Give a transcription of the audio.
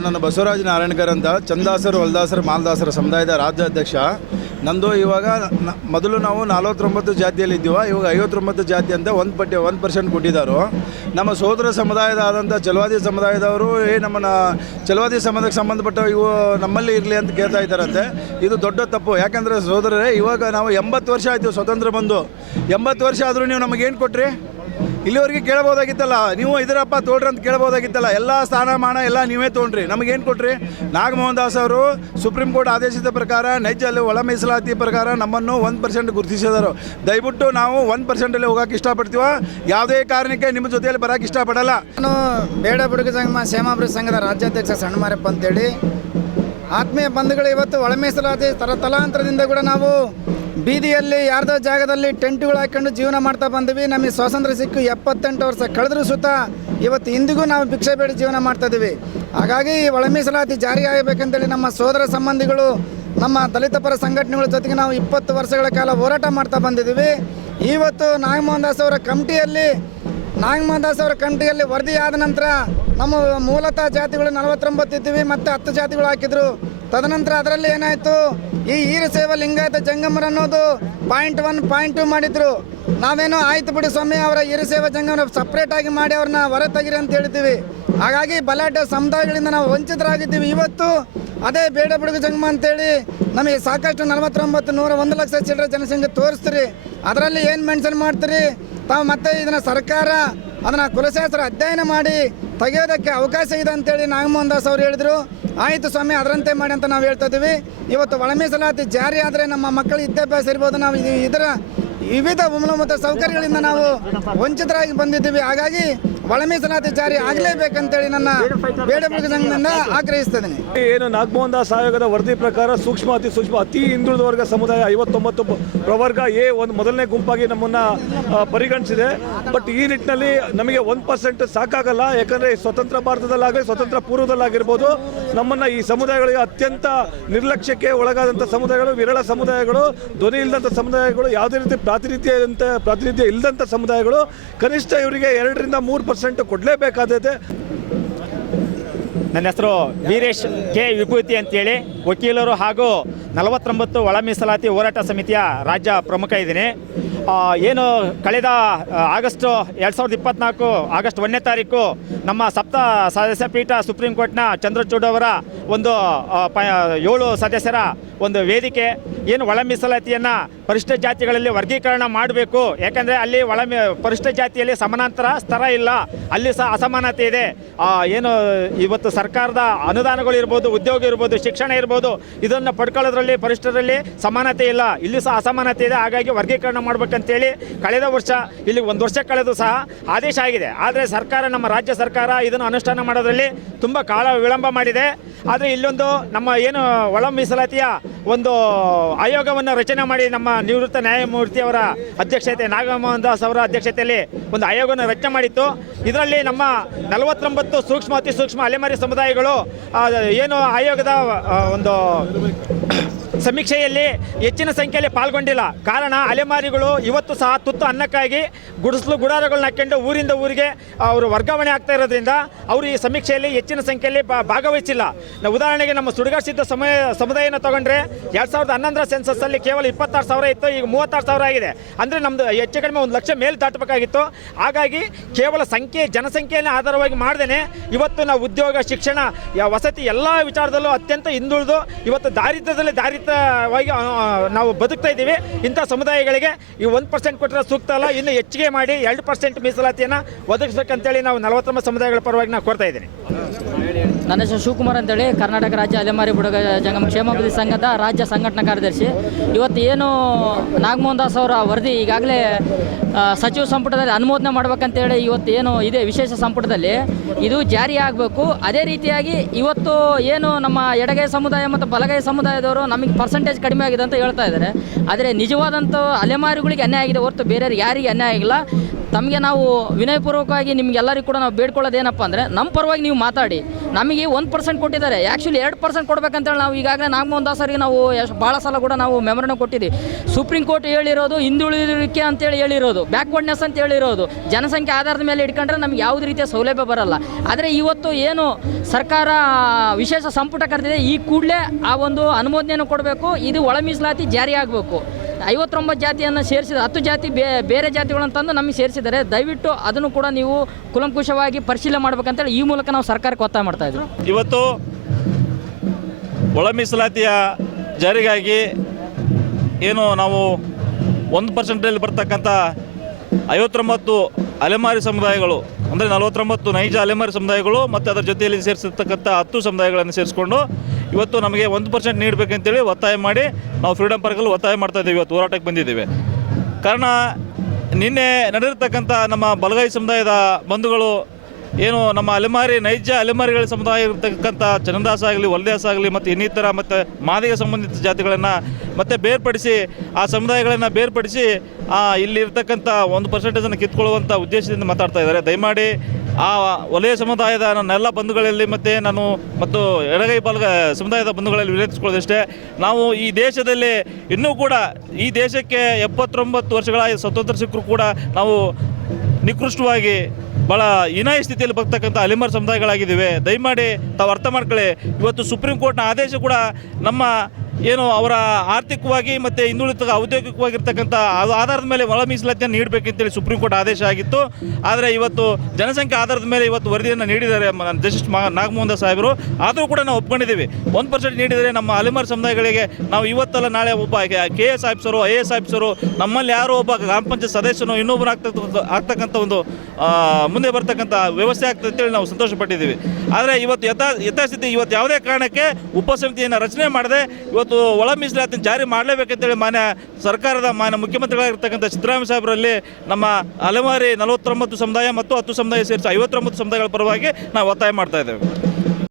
ನನ್ನ ಬಸವರಾಜ ನಾರಾಯಣಗರ್ ಅಂತ ಚಂದಾಸರು, ಹೊಲ್ದಾಸರ, ಮಾಲ್ದಾಸರ ಸಮುದಾಯದ ರಾಜ್ಯಾಧ್ಯಕ್ಷ. ನಂದು ಇವಾಗ ಮೊದಲು ನಾವು ನಲವತ್ತೊಂಬತ್ತು ಜಾತಿಯಲ್ಲಿ ಇದ್ದೀವ, ಇವಾಗ ಐವತ್ತೊಂಬತ್ತು ಜಾತಿ ಅಂತ ಒಂದು ಪಟ್ಟಿ, ಒಂದು ಪರ್ಸೆಂಟ್ ಕೊಟ್ಟಿದ್ದಾರೆ. ನಮ್ಮ ಸೋದರ ಸಮುದಾಯದ ಆದಂಥ ಚಲವಾದಿ ಸಮುದಾಯದವರು, ಏ, ನಮ್ಮನ್ನ ಚಲವಾದಿ ಸಮುದಾಯಕ್ಕೆ ಸಂಬಂಧಪಟ್ಟ ಇವು ನಮ್ಮಲ್ಲಿ ಇರಲಿ ಅಂತ ಕೇಳ್ತಾ ಇದ್ದಾರಂತೆ. ಇದು ದೊಡ್ಡ ತಪ್ಪು. ಯಾಕಂದರೆ ಸೋದರರೇ, ಇವಾಗ ನಾವು ಎಂಬತ್ತು ವರ್ಷ ಆಯಿತು ಸ್ವತಂತ್ರ ಬಂದು. ಎಂಬತ್ತು ವರ್ಷ ಆದರೂ ನೀವು ನಮಗೇನು ಕೊಟ್ರಿ? ಇಲ್ಲಿವರೆಗೆ ಕೇಳಬಹುದಾಗಿತ್ತಲ್ಲ, ನೀವು ಇದರಪ್ಪ ತೋಳ್ರಿ ಅಂತ ಕೇಳಬಹುದಾಗಿತ್ತಲ್ಲ, ಎಲ್ಲ ಸ್ಥಾನಮಾನ ಎಲ್ಲ ನೀವೇ ತೊಗೊಂಡ್ರಿ ನಮಗೇನು ಕೊಟ್ರಿ? ನಾಗಮೋಹನ್ ದಾಸ್ ಅವರು ಸುಪ್ರೀಂ ಕೋರ್ಟ್ ಆದೇಶದ ಪ್ರಕಾರ ನೈಜಲ್ಲಿ ಒಳ ಮೀಸಲಾತಿ ಪ್ರಕಾರ ನಮ್ಮನ್ನು ಒಂದು ಪರ್ಸೆಂಟ್ ಗುರುತಿಸಿದರು. ದಯವಿಟ್ಟು ನಾವು ಒಂದು ಪರ್ಸೆಂಟಲ್ಲಿ ಹೋಗಕ್ಕೆ ಇಷ್ಟಪಡ್ತೀವ? ಯಾವುದೇ ಕಾರಣಕ್ಕೆ ನಿಮ್ಮ ಜೊತೆಯಲ್ಲಿ ಬರೋಕೆ ಇಷ್ಟಪಡಲ್ಲ. ನಾನು ಬೇಡ ಬುಡುಗ ಸಂಘ ಸೇಮಾಪುರ ಸಂಘದ ರಾಜ್ಯಾಧ್ಯಕ್ಷ ಸಣ್ಣಮಾರಪ್ಪ ಅಂತೇಳಿ ಆತ್ಮೀಯ ಬಂಧುಗಳು ಇವತ್ತು ಒಳ ಮೀಸಲಾತಿ ತಲತಲಾಂತರದಿಂದ ಕೂಡ ನಾವು ಬೀದಿಯಲ್ಲಿ ಯಾರ್ದೋ ಜಾಗದಲ್ಲಿ ಟೆಂಟ್ಗಳು ಹಾಕೊಂಡು ಜೀವನ ಮಾಡ್ತಾ ಬಂದ್ವಿ. ನಮಗೆ ಸ್ವಾತಂತ್ರ್ಯ ಸಿಕ್ಕು ಎಪ್ಪತ್ತೆಂಟು ವರ್ಷ ಕಳೆದ್ರೂ ಸುತ್ತ ಇವತ್ತು ಇಂದಿಗೂ ನಾವು ಭಿಕ್ಷೆ ಬೇಡಿ ಜೀವನ ಮಾಡ್ತಾ ಇದ್ದೀವಿ ಹಾಗಾಗಿ ಈ ಒಳ ಮೀಸಲಾತಿ ಜಾರಿ ಆಗಬೇಕಂತೇಳಿ ನಮ್ಮ ಸೋದರ ಸಂಬಂಧಿಗಳು, ನಮ್ಮ ದಲಿತ ಪರ ಸಂಘಟನೆಗಳ ಜೊತೆಗೆ ನಾವು ಇಪ್ಪತ್ತು ವರ್ಷಗಳ ಕಾಲ ಹೋರಾಟ ಮಾಡ್ತಾ ಬಂದಿದ್ದೀವಿ. ಇವತ್ತು ನಾಗಮೋಹನ್ ದಾಸ್ ಅವರ ಕಮಿಟಿಯಲ್ಲಿ ನಾಗಮೋಹನ್ ದಾಸ್ ಅವರ ಕಮಿಟಿಯಲ್ಲಿ ವರದಿ ಆದ ನಂತರ ನಮ್ಮ ಮೂಲತಃ ಜಾತಿಗಳು ನಲವತ್ತೊಂಬತ್ತು ಇದ್ದೀವಿ, ಮತ್ತು ಹತ್ತು ಜಾತಿಗಳು ಹಾಕಿದ್ರು. ತದನಂತರ ಅದರಲ್ಲಿ ಏನಾಯಿತು? ಈ ಈರಸೇವ ಲಿಂಗಾಯತ ಜಂಗಮರ ಅನ್ನೋದು ಪಾಯಿಂಟ್ ಒನ್ ಪಾಯಿಂಟ್ ಟು ಮಾಡಿದ್ರು. ನಾವೇನೋ ಆಯ್ತು ಬಿಡಿ ಸ್ವಾಮಿ, ಅವರ ಈರಸೇವ ಜಂಗಮರ ಸಪ್ರೇಟ್ ಆಗಿ ಮಾಡಿ ಅವ್ರನ್ನ ಹೊರ ತೆಗಿರಿ ಅಂತ ಹೇಳ್ತೀವಿ ಹಾಗಾಗಿ ಬಲಾಢ್ಯ ಸಮುದಾಯಗಳಿಂದ ನಾವು ವಂಚಿತರಾಗಿದ್ದೀವಿ. ಇವತ್ತು ಅದೇ ಬೇಡ ಬಿಡುಗು ಜಂಗಮ ಅಂತೇಳಿ ನಮಗೆ ಸಾಕಷ್ಟು ನಲವತ್ತೊಂಬತ್ತು ನೂರ ಒಂದು ಲಕ್ಷ ಚಿಲ್ಲರೆ ಜನಸಂಖ್ಯೆ ತೋರಿಸ್ತೀರಿ. ಅದರಲ್ಲಿ ಏನು ಮೆನ್ಷನ್ ಮಾಡ್ತೀರಿ? ತಾವು ಮತ್ತೆ ಇದನ್ನು ಸರ್ಕಾರ ಅದನ್ನು ಕುಲಶಾಸ್ತ್ರ ಅಧ್ಯಯನ ಮಾಡಿ ತೆಗೆಯೋದಕ್ಕೆ ಅವಕಾಶ ಇದೆ ಅಂತೇಳಿ ನಾಗಮೋಹನ್ ದಾಸ್ ಅವರು ಹೇಳಿದರು. ಆಯಿತು ಸ್ವಾಮಿ, ಅದರಂತೆ ಮಾಡಿ ಅಂತ ನಾವು ಹೇಳ್ತಾ ಇದ್ದೀವಿ. ಇವತ್ತು ಒಳ ಮೀಸಲಾತಿ ಜಾರಿ ಆದರೆ ನಮ್ಮ ಮಕ್ಕಳ ವಿದ್ಯಾಭ್ಯಾಸ ಇರ್ಬೋದು. ನಾವು ಇದು- ಇದರ ವಿವಿಧ ಮೂಲಭೂತ ಸೌಕರ್ಯಗಳಿಂದ ನಾವು ವಂಚಿತರಾಗಿ ಬಂದಿದ್ದೀವಿ. ಹಾಗಾಗಿ ಒಳ ಜಾರಿ ಆಗಲೇಬೇಕಂತೇಳಿ ನನ್ನ ಬೇಡ ಬುಡುಗು ಸಂಘದಿಂದ ಏನು ನಾಗಮೋಹನ್ ದಾಸ್ ಆಯೋಗದ ವರದಿ ಪ್ರಕಾರ ಸೂಕ್ಷ್ಮ ಅತಿ ಸೂಕ್ಷ್ಮ ಅತಿ ಹಿಂದುಳಿದ ವರ್ಗ ಸಮುದಾಯ ಐವತ್ತೊಂಬತ್ತು ಪ್ರವರ್ಗ ಎ ಒಂದು ಮೊದಲನೇ ಗುಂಪಾಗಿ ನಮ್ಮನ್ನ ಪರಿಗಣಿಸಿದೆ. ಬಟ್ ಈ ನಿಟ್ಟಿನಲ್ಲಿ ನಮಗೆ ಒನ್ ಪರ್ಸೆಂಟ್ ಸಾಕಾಗಲ್ಲ. ಯಾಕಂದ್ರೆ ಸ್ವತಂತ್ರ ಭಾರತದಲ್ಲಾಗಲಿ, ಸ್ವತಂತ್ರ ಪೂರ್ವದಲ್ಲಾಗಿರ್ಬೋದು. ನಮ್ಮನ್ನ ಈ ಸಮುದಾಯಗಳಿಗೆ ಅತ್ಯಂತ ನಿರ್ಲಕ್ಷ್ಯಕ್ಕೆ ಒಳಗಾದಂಥ ಸಮುದಾಯಗಳು, ವಿರಳ ಸಮುದಾಯಗಳು, ಧ್ವನಿ ಇಲ್ಲದಂತ ಸಮುದಾಯಗಳು, ಯಾವುದೇ ರೀತಿ ಪ್ರಾತಿನಿಧ್ಯ ಪ್ರಾತಿನಿಧ್ಯ ಇಲ್ಲದಂತ ಸಮುದಾಯಗಳು, ಕನಿಷ್ಠ ಇವರಿಗೆ ಎರಡರಿಂದ ಮೂರು ಪರ್ಸೆಂಟ್ ಕೊಡಲೇಬೇಕಾದದೆ ನನ್ನ ಹೆಸರು ವೀರೇಶ್ ಕೆ ವಿಭೂತಿ ಅಂತೇಳಿ. ವಕೀಲರು ಹಾಗೂ ನಲವತ್ತೊಂಬತ್ತು ಒಳ ಮೀಸಲಾತಿ ಹೋರಾಟ ಸಮಿತಿಯ ರಾಜ್ಯ ಪ್ರಮುಖ ಇದ್ದೀನಿ. ಏನು ಕಳೆದ ಆಗಸ್ಟು ಎರಡು ಸಾವಿರದ ಇಪ್ಪತ್ನಾಲ್ಕು ಆಗಸ್ಟ್ ಒಂದನೇ ತಾರೀಕು ನಮ್ಮ ಸಪ್ತ ಸದಸ್ಯ ಪೀಠ ಸುಪ್ರೀಂ ಕೋರ್ಟ್ನ ಚಂದ್ರಚೂಡ್ ಅವರ ಒಂದು ಪ, ಏಳು ಸದಸ್ಯರ ಒಂದು ವೇದಿಕೆ, ಏನು ಒಳ ಮೀಸಲಾತಿಯನ್ನು ಪರಿಶಿಷ್ಟ ಜಾತಿಗಳಲ್ಲಿ ವರ್ಗೀಕರಣ ಮಾಡಬೇಕು. ಯಾಕಂದರೆ ಅಲ್ಲಿ ಒಳ ಪರಿಷ್ಠ ಜಾತಿಯಲ್ಲಿ ಸಮಾನಾಂತರ ಸ್ತರ ಇಲ್ಲ. ಅಲ್ಲಿ ಸಹ ಅಸಮಾನತೆ ಇದೆ. ಏನು, ಇವತ್ತು ಸರ್ಕಾರದ ಅನುದಾನಗಳು ಇರ್ಬೋದು, ಉದ್ಯೋಗ ಇರ್ಬೋದು, ಶಿಕ್ಷಣ ಇರ್ಬೋದು, ಇದನ್ನು ಪಡ್ಕೊಳ್ಳೋದ್ರಲ್ಲಿ, ಪರಿಷ್ಠರಲ್ಲಿ ಸಮಾನತೆ ಇಲ್ಲ. ಇಲ್ಲಿ ಸಹ ಅಸಮಾನತೆ ಇದೆ. ಹಾಗಾಗಿ ವರ್ಗೀಕರಣ ಮಾಡ್ಬೇಕಂತೇಳಿ ಕಳೆದ ವರ್ಷ, ಇಲ್ಲಿ ಒಂದು ವರ್ಷ ಕಳೆದು ಸಹ ಆದೇಶ ಆಗಿದೆ. ಆದರೆ ಸರ್ಕಾರ, ನಮ್ಮ ರಾಜ್ಯ ಸರ್ಕಾರ ಇದನ್ನು ಅನುಷ್ಠಾನ ಮಾಡೋದ್ರಲ್ಲಿ ತುಂಬ ಕಾಲ ವಿಳಂಬ ಮಾಡಿದೆ. ಆದರೆ ಇಲ್ಲೊಂದು ನಮ್ಮ ಏನು ಒಳ ಮೀಸಲಾತಿಯ ಒಂದು ಆಯೋಗವನ್ನು ರಚನೆ ಮಾಡಿ ನಮ್ಮ ನಿವೃತ್ತ ನ್ಯಾಯಮೂರ್ತಿ ಅವರ ಅಧ್ಯಕ್ಷತೆ ನಾಗಮೋಹನ್ ದಾಸ್ ಅವರ ಅಧ್ಯಕ್ಷತೆಯಲ್ಲಿ ಒಂದು ಆಯೋಗವನ್ನು ರಚನೆ ಮಾಡಿತ್ತು. ಇದರಲ್ಲಿ ನಮ್ಮ ನಲವತ್ತೊಂಬತ್ತು ಸೂಕ್ಷ್ಮ, ಅತಿ ಸೂಕ್ಷ್ಮ ಅಲೆಮಾರಿ ಸಮುದಾಯಗಳು ಏನು ಆಯೋಗದ ಒಂದು ಸಮೀಕ್ಷೆಯಲ್ಲಿ ಹೆಚ್ಚಿನ ಸಂಖ್ಯೆಯಲ್ಲಿ ಪಾಲ್ಗೊಂಡಿಲ್ಲ. ಕಾರಣ ಅಲೆಮಾರಿಗಳು ಇವತ್ತು ಸಹ ತುತ್ತು ಅನ್ನಕ್ಕಾಗಿ ಗುಡಿಸಲು ಗುಡಾರಗಳನ್ನ ಹಾಕೊಂಡು ಊರಿಂದ ಊರಿಗೆ ಅವರು ವರ್ಗಾವಣೆ ಆಗ್ತಾ ಇರೋದ್ರಿಂದ ಅವರು ಈ ಸಮೀಕ್ಷೆಯಲ್ಲಿ ಹೆಚ್ಚಿನ ಸಂಖ್ಯೆಯಲ್ಲಿ ಭಾಗವಹಿಸಿಲ್ಲ. ಉದಾಹರಣೆಗೆ ನಮ್ಮ ಸುಡುಗಾಡ್ ಸಿದ್ಧ ಸಮಯ, ಸಮುದಾಯನ ತಗೊಂಡ್ರೆ ಎರಡು ಸಾವಿರದ ಹನ್ನೊಂದರ ಸೆನ್ಸಸ್ಸಲ್ಲಿ ಕೇವಲ ಇಪ್ಪತ್ತಾರು ಸಾವಿರ ಇತ್ತು, ಈಗ ಮೂವತ್ತಾರು ಸಾವಿರ ಆಗಿದೆ. ಅಂದರೆ ನಮ್ಮದು ಹೆಚ್ಚು ಕಡಿಮೆ ಒಂದು ಲಕ್ಷ ಮೇಲೆ ದಾಟಬೇಕಾಗಿತ್ತು. ಹಾಗಾಗಿ ಕೇವಲ ಸಂಖ್ಯೆ, ಜನಸಂಖ್ಯೆಯನ್ನು ಆಧಾರವಾಗಿ ಮಾಡ್ದೇನೆ ಇವತ್ತು ನಾವು ಉದ್ಯೋಗ, ಶಿಕ್ಷಣ ವಸತಿ ಎಲ್ಲ ವಿಚಾರದಲ್ಲೂ ಅತ್ಯಂತ ಹಿಂದುಳಿದು ಇವತ್ತು ದಾರಿದ್ರ್ಯದಲ್ಲಿ ದಾರಿದ್ರ್ಯವಾಗಿ ನಾವು ಬದುಕ್ತಾ ಇದ್ದೀವಿ. ಇಂಥ ಸಮುದಾಯಗಳಿಗೆ ಈ ಒಂದು ಪರ್ಸೆಂಟ್ ಕೊಟ್ಟರೆ ಸೂಕ್ತ ಅಲ್ಲ. ಇನ್ನು ಹೆಚ್ಚಿಗೆ ಮಾಡಿ ಎರಡು ಪರ್ಸೆಂಟ್ ಮೀಸಲಾತಿಯನ್ನು ಒದಗಿಸ್ಬೇಕಂತೇಳಿ ನಾವು ನಲವತ್ತೊಂಬತ್ತು ಸಮುದಾಯಗಳ ಪರವಾಗಿ ನಾವು ಕೊಡ್ತಾ ಇದ್ದೀನಿ. ನನ್ನ ಹೆಸರು ಶಿವಕುಮಾರ್ ಅಂತೇಳಿ. ಕರ್ನಾಟಕ ರಾಜ್ಯ ಅಲೆಮಾರಿ ಬುಡಗ ಜಂಗಮ ಕ್ಷೇಮಾಭಿವೃದ್ಧಿ ಸಂಘದ ರಾಜ್ಯ ಸಂಘಟನಾ ಕಾರ್ಯದರ್ಶಿ. ಇವತ್ತು ಏನು ನಾಗಮೋಹನ್ ದಾಸ್ ಅವರ ವರದಿ ಈಗಾಗಲೇ ಸಚಿವ ಸಂಪುಟದಲ್ಲಿ ಅನುಮೋದನೆ ಮಾಡ್ಬೇಕಂತೇಳಿ ಇವತ್ತು ಏನು ಇದೆ ವಿಶೇಷ ಸಂಪುಟದಲ್ಲಿ, ಇದು ಜಾರಿ ಆಗಬೇಕು. ಅದೇ ರೀತಿಯಾಗಿ ಇವತ್ತು ಏನು ನಮ್ಮ ಎಡಗೈ ಸಮುದಾಯ ಮತ್ತು ಬಲಗೈ ಸಮುದಾಯದವರು ನಮಗೆ ಪರ್ಸೆಂಟೇಜ್ ಕಡಿಮೆ ಆಗಿದೆ ಅಂತ ಹೇಳ್ತಾ ಇದ್ದಾರೆ. ಆದರೆ ನಿಜವಾದಂಥ ಅಲೆಮಾರಿಗಳಿಗೆ ಅನ್ಯಾಯ ಆಗಿದೆ ಹೊರತು ಬೇರೆಯವ್ರಿಗೆ ಯಾರಿಗೆ ಅನ್ಯಾಯ ಆಗಿಲ್ಲ. ತಮಗೆ ನಾವು ವಿನಯಪೂರ್ವಕವಾಗಿ ನಿಮಗೆಲ್ಲರಿಗೂ ಕೂಡ ನಾವು ಬೇಡ್ಕೊಳ್ಳೋದು ಏನಪ್ಪ ಅಂದರೆ ನಮ್ಮ ಪರವಾಗಿ ನೀವು ಮಾತಾಡಿ. ನಮಗೆ ಒಂದು ಪರ್ಸೆಂಟ್ ಕೊಟ್ಟಿದ್ದಾರೆ. ಆ್ಯಕ್ಚುಲಿ ಎರಡು ಪರ್ಸೆಂಟ್ ಕೊಡಬೇಕಂತೇಳಿ ನಾವು ಈಗಾಗಲೇ ನಾಗಮೋಹನ್ ದಾಸರಿಗೆ ನಾವು ಎಷ್ಟು ಭಾಳ ಸಲ ಕೂಡ ನಾವು ಮೆಮೊರಿನ ಕೊಟ್ಟಿದ್ದೀವಿ. ಸುಪ್ರೀಂ ಕೋರ್ಟ್ ಹೇಳಿರೋದು ಹಿಂದುಳಿದಿರಿಕೆ ಅಂತೇಳಿ ಹೇಳಿರೋದು ಬ್ಯಾಕ್ವರ್ಡ್ನೆಸ್ ಅಂತ ಹೇಳಿರೋದು, ಜನಸಂಖ್ಯೆ ಆಧಾರದ ಮೇಲೆ ಇಟ್ಕೊಂಡ್ರೆ ನಮ್ಗೆ ಯಾವುದೇ ರೀತಿಯ ಸೌಲಭ್ಯ ಬರಲ್ಲ. ಆದರೆ ಇವತ್ತು ಏನು ಸರ್ಕಾರ ವಿಶೇಷ ಸಂಪುಟ ಕರೆದಿದೆ, ಈ ಕೂಡಲೇ ಆ ಒಂದು ಅನುಮೋದನೆಯನ್ನು ಕೊಡಬೇಕು, ಇದು ಒಳ ಮೀಸಲಾತಿ ಜಾರಿ ಆಗಬೇಕು ಐವತ್ತೊಂಬತ್ತು ಜಾತಿಯನ್ನು ಸೇರಿಸಿದ ಹತ್ತು ಜಾತಿ ಬೇರೆ ಜಾತಿಗಳನ್ನು ತಂದು ನಮಗೆ ಸೇರಿಸಿದ್ದಾರೆ. ದಯವಿಟ್ಟು ಅದನ್ನು ಕೂಡ ನೀವು ಕುಲಂಕುಷವಾಗಿ ಪರಿಶೀಲನೆ ಮಾಡಬೇಕಂತೇಳಿ ಈ ಮೂಲಕ ನಾವು ಸರ್ಕಾರಕ್ಕೆ ಒತ್ತಾಯ ಮಾಡ್ತಾ ಇದ್ದೀವಿ. ಇವತ್ತು ಒಳ ಮೀಸಲಾತಿಯ ಜಾರಿಗಾಗಿ ಏನು ನಾವು ಒಂದು ಪರ್ಸೆಂಟಲ್ಲಿ ಬರ್ತಕ್ಕಂಥ ಐವತ್ತೊಂಬತ್ತು ಅಲೆಮಾರಿ ಸಮುದಾಯಗಳು ಅಂದರೆ ನಲವತ್ತೊಂಬತ್ತು ನೈಜ ಅಲೆಮಾರಿ ಸಮುದಾಯಗಳು ಮತ್ತು ಅದರ ಜೊತೆಯಲ್ಲಿ ಸೇರಿಸಿರ್ತಕ್ಕಂಥ ಹತ್ತು ಸಮುದಾಯಗಳನ್ನು ಸೇರಿಸ್ಕೊಂಡು ಇವತ್ತು ನಮಗೆ ಒಂದು ಪರ್ಸೆಂಟ್ ನೀಡಬೇಕಂತೇಳಿ ಒತ್ತಾಯ ಮಾಡಿ ನಾವು ಫ್ರೀಡಮ್ ಪಾರ್ಕಲ್ಲಿ ಒತ್ತಾಯ ಮಾಡ್ತಾ ಇದ್ದೀವಿ, ಇವತ್ತು ಹೋರಾಟಕ್ಕೆ ಬಂದಿದ್ದೇವೆ. ಕಾರಣ ನಿನ್ನೆ ನಡೆದಿರ್ತಕ್ಕಂಥ ನಮ್ಮ ಬಲಗೈ ಸಮುದಾಯದ ಬಂಧುಗಳು ಏನು ನಮ್ಮ ಅಲೆಮಾರಿ, ನೈಜ ಅಲೆಮಾರಿಗಳ ಸಮುದಾಯ ಇರತಕ್ಕಂಥ ಚನ್ನದಾಸ ಆಗಲಿ, ವಲದಾಸ ಆಗಲಿ, ಮತ್ತು ಇನ್ನಿತರ ಮತ್ತು ಮಾದಿಗ ಸಂಬಂಧಿತ ಜಾತಿಗಳನ್ನು ಮತ್ತೆ ಬೇರ್ಪಡಿಸಿ, ಆ ಸಮುದಾಯಗಳನ್ನು ಬೇರ್ಪಡಿಸಿ, ಆ ಇಲ್ಲಿರ್ತಕ್ಕಂಥ ಒಂದು ಪರ್ಸೆಂಟೇಜನ್ನು ಕಿತ್ಕೊಳ್ಳುವಂಥ ಉದ್ದೇಶದಿಂದ ಮಾತಾಡ್ತಾ ಇದ್ದಾರೆ. ದಯಮಾಡಿ ಆ ವಲಯ ಸಮುದಾಯದ ನನ್ನೆಲ್ಲ ಬಂಧುಗಳಲ್ಲಿ ಮತ್ತು ನಾನು ಮತ್ತು ಎಡಗೈ ಬಲಗ ಸಮುದಾಯದ ಬಂಧುಗಳಲ್ಲಿ ವಿನಂತಿಸ್ಕೊಳ್ಳೋದಷ್ಟೇ, ನಾವು ಈ ದೇಶದಲ್ಲಿ ಇನ್ನೂ ಕೂಡ ಈ ದೇಶಕ್ಕೆ ಎಪ್ಪತ್ತೊಂಬತ್ತು ವರ್ಷಗಳ ಸ್ವತಂತ್ರ ಸಿಕ್ಕರೂ ಕೂಡ ನಾವು ನಿಕೃಷ್ಟವಾಗಿ ಭಾಳ ಹೀನಾಯ ಸ್ಥಿತಿಯಲ್ಲಿ ಬರ್ತಕ್ಕಂಥ ಅಲಿಮರ್ ಸಮುದಾಯಗಳಾಗಿದ್ದೀವಿ. ದಯಮಾಡಿ ತಾವು ಅರ್ಥ ಮಾಡ್ಕೊಳ್ಳಿ. ಇವತ್ತು ಸುಪ್ರೀಂ ಕೋರ್ಟ್ನ ಆದೇಶ ಕೂಡ ನಮ್ಮ ಏನು ಅವರ ಆರ್ಥಿಕವಾಗಿ ಮತ್ತು ಹಿಂದುಳಿದ ಔದ್ಯೋಗಿಕವಾಗಿರ್ತಕ್ಕಂಥ ಆಧಾರದ ಮೇಲೆ ಒಳ ಮೀಸಲಾತಿಯನ್ನು ನೀಡಬೇಕಂತೇಳಿ ಸುಪ್ರೀಂ ಕೋರ್ಟ್ ಆದೇಶ ಆಗಿತ್ತು. ಆದರೆ ಇವತ್ತು ಜನಸಂಖ್ಯೆ ಆಧಾರದ ಮೇಲೆ ಇವತ್ತು ವರದಿಯನ್ನು ನೀಡಿದ್ದಾರೆ ಜಸ್ಟಿಸ್ ಮಾ ನಾಗಮೋಹನ್ ದಾಸ್ ಸಾಹೇಬರು. ಆದರೂ ಕೂಡ ನಾವು ಒಪ್ಕೊಂಡಿದ್ದೀವಿ. ಒಂದು ಪರ್ಸೆಂಟ್ ನೀಡಿದರೆ ನಮ್ಮ ಅಲೆಮಾರ್ ಸಮುದಾಯಗಳಿಗೆ ನಾವು ಇವತ್ತಲ್ಲ ನಾಳೆ ಒಬ್ಬ K S officer I S officer ನಮ್ಮಲ್ಲಿ ಯಾರೋ ಒಬ್ಬ ಗ್ರಾಮ ಪಂಚಾಯತ್ ಸದಸ್ಯನು ಇನ್ನೊಬ್ಬರು ಆಗ್ತಕ್ಕಂಥ ಆಗ್ತಕ್ಕಂಥ ಒಂದು ಮುಂದೆ ಬರ್ತಕ್ಕಂಥ ವ್ಯವಸ್ಥೆ ಆಗ್ತದೆ ಅಂತೇಳಿ ನಾವು ಸಂತೋಷಪಟ್ಟಿದ್ದೀವಿ. ಆದರೆ ಇವತ್ತು ಯಥಾ ಯಥಾಸ್ಥಿತಿ ಇವತ್ತು ಯಾವುದೇ ಕಾರಣಕ್ಕೆ ಉಪಸಮಿತಿಯನ್ನು ರಚನೆ ಮಾಡದೆ ಇವತ್ತು ಒಳ ಮೀಸಲಾತಿನ ಜಾರಿ ಮಾಡಲೇಬೇಕಂತೇಳಿ ಮಾನ್ಯ ಸರ್ಕಾರದ ಮಾನ್ಯ ಮುಖ್ಯಮಂತ್ರಿಗಳಾಗಿರ್ತಕ್ಕಂಥ ಸಿದ್ದರಾಮಯ್ಯ ಸಾಹೇಬರಲ್ಲಿ ನಮ್ಮ ಅಲೆಮಾರಿ ನಲವತ್ತೊಂಬತ್ತು ಸಮುದಾಯ ಮತ್ತು ಹತ್ತು ಸಮುದಾಯ ಸೇರಿಸಿ ಐವತ್ತೊಂಬತ್ತು ಸಮುದಾಯಗಳ ಪರವಾಗಿ ನಾವು ಒತ್ತಾಯ ಮಾಡ್ತಾ ಇದ್ದೇವೆ.